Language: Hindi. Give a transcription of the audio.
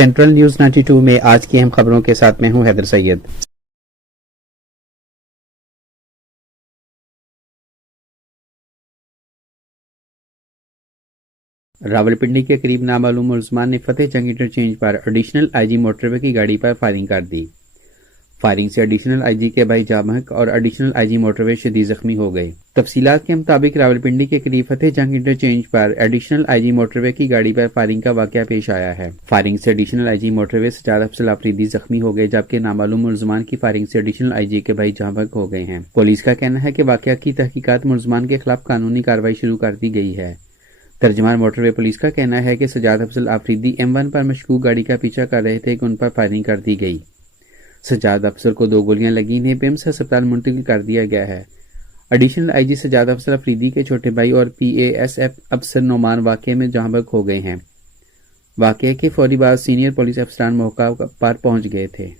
सेंट्रल न्यूज 92 में आज की अहम खबरों के साथ मैं हूं हैदर सैयद। रावलपिंडी के करीब नामालूम मुलजमान ने फतेह जंग इंटरचेंज पर एडिशनल आईजी मोटरवे की गाड़ी पर फायरिंग कर दी। फायरिंग से एडिशनल आईजी के भाई जामहक और एडिशनल आईजी मोटरवे शदीद जख्मी हो गए। तफसीलात के मुताबिक रावलपिंडी के करीब फतेह जंग इंटरचेंज पर एडिशनल आईजी मोटरवे की गाड़ी पर फायरिंग का वाकया पेश आया है। फायरिंग से additional IG motorway Sajjad Afzal Afridi जख्मी हो गए, जबकि नामालूम मुलजमान की फायरिंग से एडिशनल आईजी के भाई जामहक हो गए हैं। पुलिस का कहना है कि वाकया की तहकीकात मुलजमान के खिलाफ कानूनी कार्रवाई शुरू कर दी गई है। तर्जमान मोटरवे पुलिस का कहना है कि सजाद अफजल आफरीदी M1 पर मशकूक गाड़ी का पीछा कर रहे थे कि उन पर फायरिंग कर दी गई। सजाद अफसर को 2 गोलियां लगी, इन्हें पिम्स अस्पताल मुंतकिल कर दिया गया है। एडिशनल आईजी सजाद अफसर अफरीदी के छोटे भाई और PASF अफसर नोमान वाकये में जहां हो गए हैं। वाकये के फौरी बाद सीनियर पुलिस अफसरान मौका पर पहुंच गए थे।